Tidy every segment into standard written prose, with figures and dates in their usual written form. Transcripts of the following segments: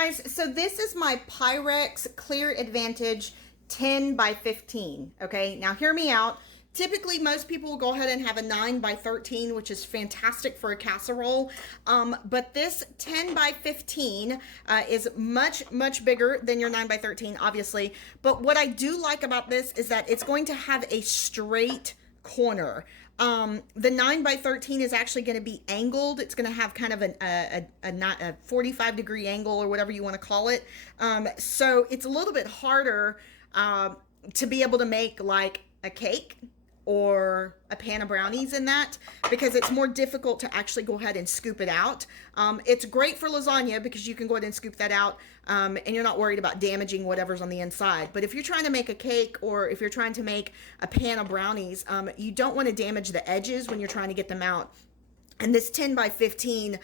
guys, so this is my Pyrex Clear Advantage 10 by 15. Okay, now hear me out. Typically, most people will go ahead and have a 9 by 13, which is fantastic for a casserole. But this 10 by 15 is much bigger than your 9 by 13, obviously. But what I do like about this is that it's going to have a straight corner. The 9 by 13 is actually going to be angled. It's going to have kind of a 45 degree angle or whatever you want to call it. So it's a little bit harder to be able to make like a cake or a pan of brownies in that, because it's more difficult to actually go ahead and scoop it out. It's great for lasagna because you can go ahead and scoop that out and you're not worried about damaging whatever's on the inside. But if you're trying to make a cake or if you're trying to make a pan of brownies, you don't want to damage the edges when you're trying to get them out. And this 10 by 15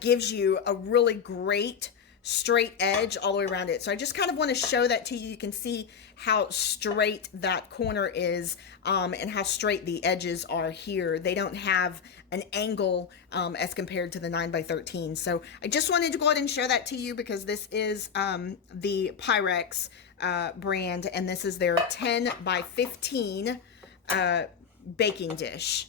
gives you a really great straight edge all the way around it. So I just kind of want to show that to you. You can see how straight that corner is and how straight the edges are here. They don't have an angle as compared to the 9 by 13. So I just wanted to go ahead and show that to you because this is the Pyrex brand, and this is their 10 by 15 baking dish.